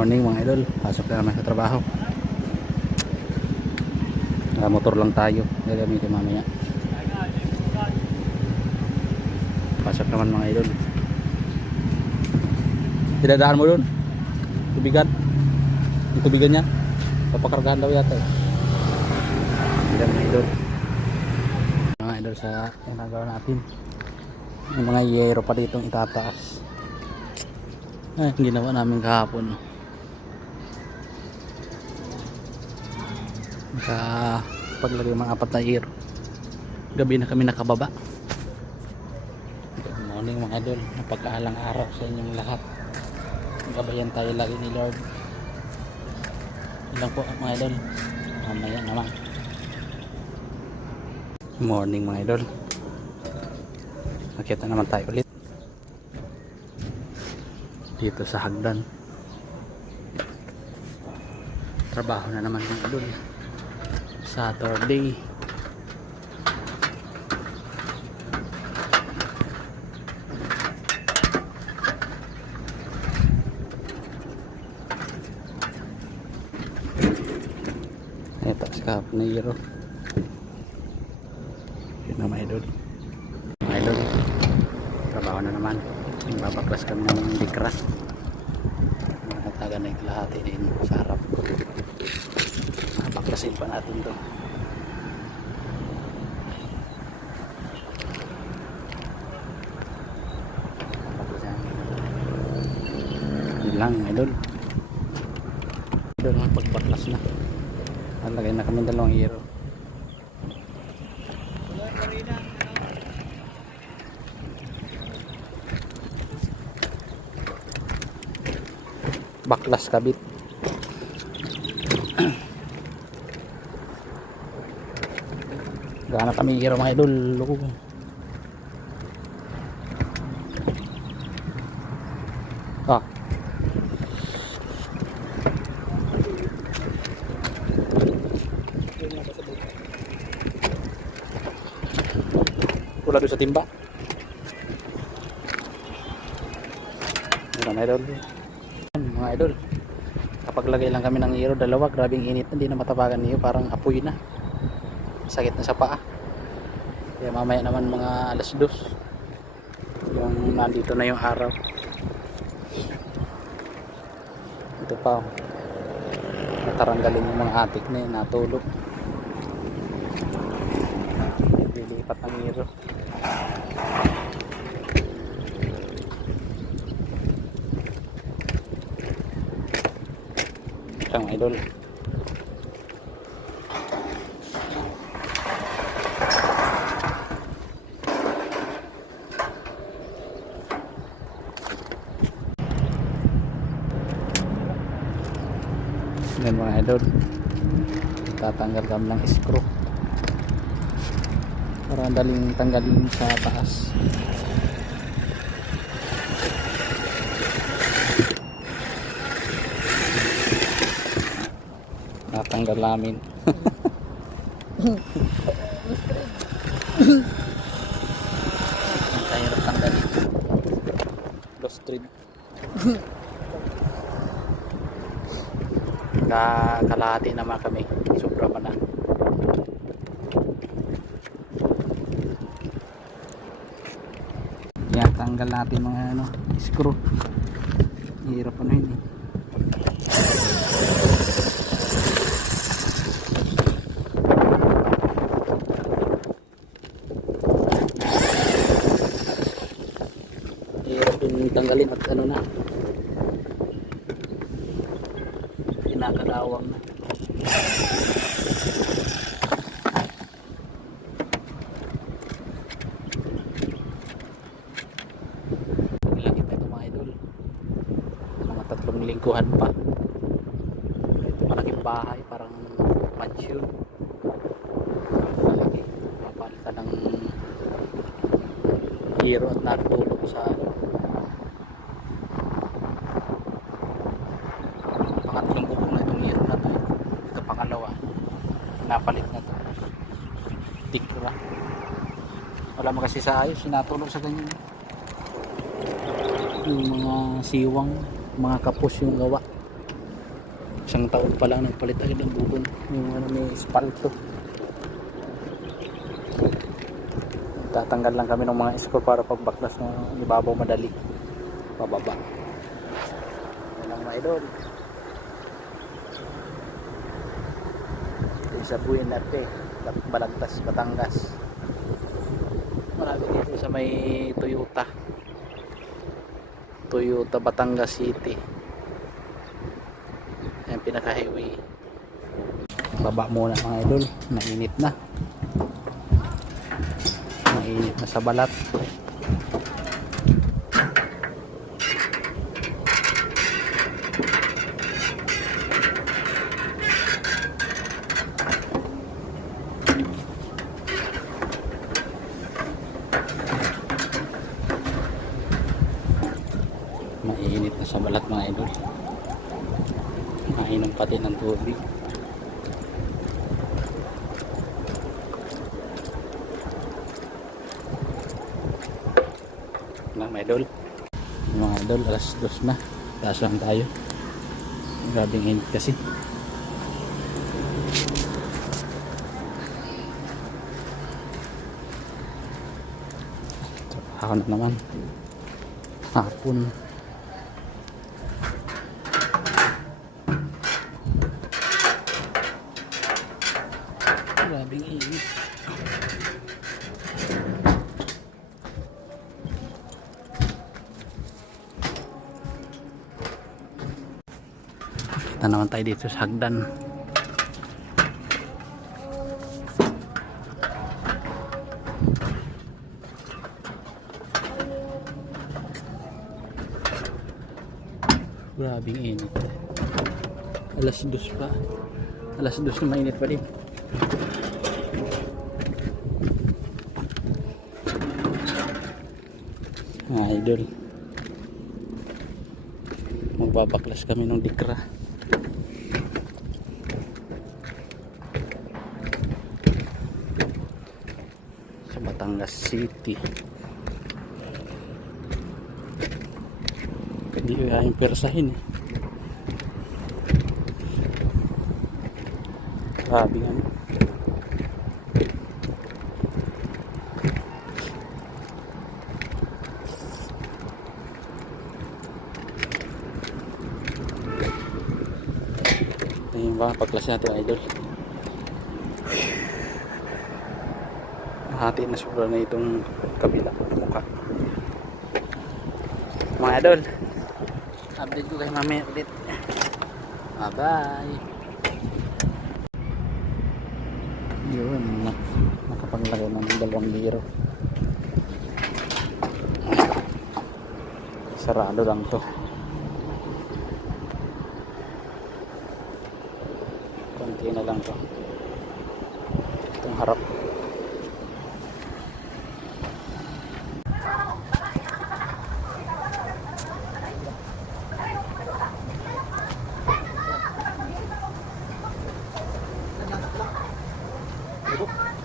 Morning mga idol, pasok na naman sa trabaho. Motor lang tayo, gagamitin mamaya. Pasok naman mga idol. Dinadaan mo dun, tubigan. Yung tubigan niya, papakargahan daw yata. Hindi mga idol. Mga idol sa ginagawa natin. Yung mga yero pa ditong itataas. Ay, ginawa namin kahapon. Paglagay mga apat na year, gabi na kami nakababa. Good morning mga idol, napagkaalang araw sa inyong lahat. Gabayan tayo lagi ni Lord. Ilang po mga idol, mamaya naman. Morning mga idol, nakita naman tayo ulit dito sa hagdan. Trabaho na naman mga idol. Saturday. Ito sa na hero. Yun na mga idol. Mga idol, trabaho na naman. Babaklas kami ng bikra. Nakataga na yung lahati din sa harap. Baklasin pa natin to. Yun lang idol. Idol ang pagbaklas na. Lagay na kami dalawang hero. Baklas kabit. Gana kami hero mga idol. Ah. Wala doon sa timba. Mga idol. Mga idol. Kapag lagay lang kami ng hero dalawa, grabing init, hindi na matapagan niyo, parang apoy na. Sakit na sa paa. Kaya mamaya naman mga alas 2 yung nandito na yung araw. Ito pa, nataranggalin yung mga atik na yun, natulog. Lilipat ng hero. Isang idol. Yan mga idol, tatanggal kami ng screw para daling tanggalin sa taas. Natanggal namin. Ang tanggalin lost thread. Kalahati naman kami, sobra pa na. Yan, tanggal natin mga screw. Hirap pa na yun eh. Hirap yung tanggalin at na kinakalawang na. Lagi pa ito mga idol, mga 3 lingguhan pa. Ito malaking bahay, parang mansion. Malaki, mapalitan ng hero at natulog sa pangatlong bubong na itong hero na to. Ito pangalawa, napalit na to. Tikra, wala mo kasi sa ayos, sinatulog sa ganyan. Yung mga siwang, mga kapos yung gawa. Isang taon pa lang nagpalit agad ng bubon. Yung ano, may espalto. Tatanggal lang kami ng mga score para pagbaklas ng ibabaw madali. Pababa. Yan ang mga idol. Ito yung sa Buenate, Balagtas, Batangas. Marami dito sa may Toyota Batangas City. Ayan pinaka highway. Baba muna mga idol, mainit na sa balat. Mainit na sa balat mga idol. Mainom pati ng tubig. Mga idol, mga idol, alas 2 na. Taas lang tayo. Grabing init kasi. Trabaho na naman. Hapon. Grabing init. Kita naman tayo dito sa hagdan. Grabing init. Alas 2 pa. Alas 2 na mainit pa din. Mga idol, magbabaklas kami ng dikra. Sa Batangas City. Hindi ko yung persahin eh. Grabe nga mo. Ayun ba, pagklas natin idol. Mahati na sobra na itong kabila mukha. Mga idol, update ko kayo mamaya ulit. Bye bye. Yun, nakapanglagay ng 2 biro. Sarado lang to. Konti na lang to. Itong harap.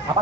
Apa?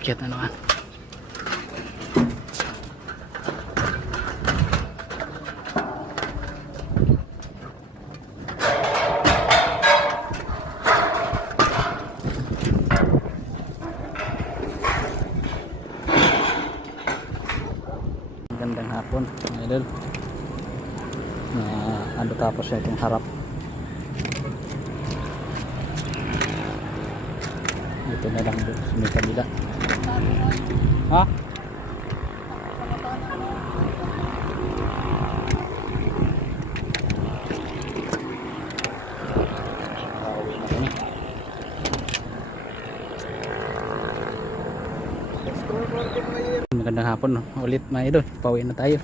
Akyat na naman. Gandang hapon mga idol. Ano tapos na itong harap. Ito na lang doon sa may kabila. Ha? Pauwi na kami. Magandang hapon no? Ulit mga idol. Pauwi na tayo.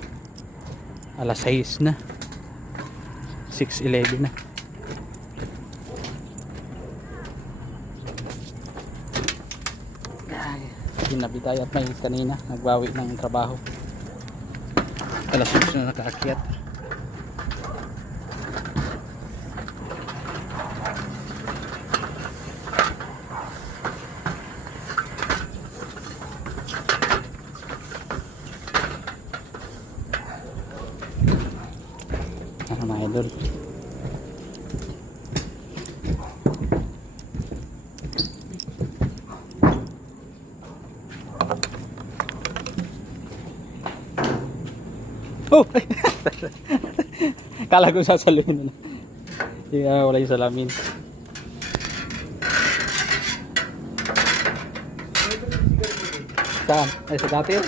Alas 6 na. 6:11 na. Ginabi tayo at may kanina nagbawi ng trabaho. Alas 6 na nakaakyat. Mga idol, oh! Kala ko sasaluhin na. Wala yung salamin. Saan? Ay, sa katil?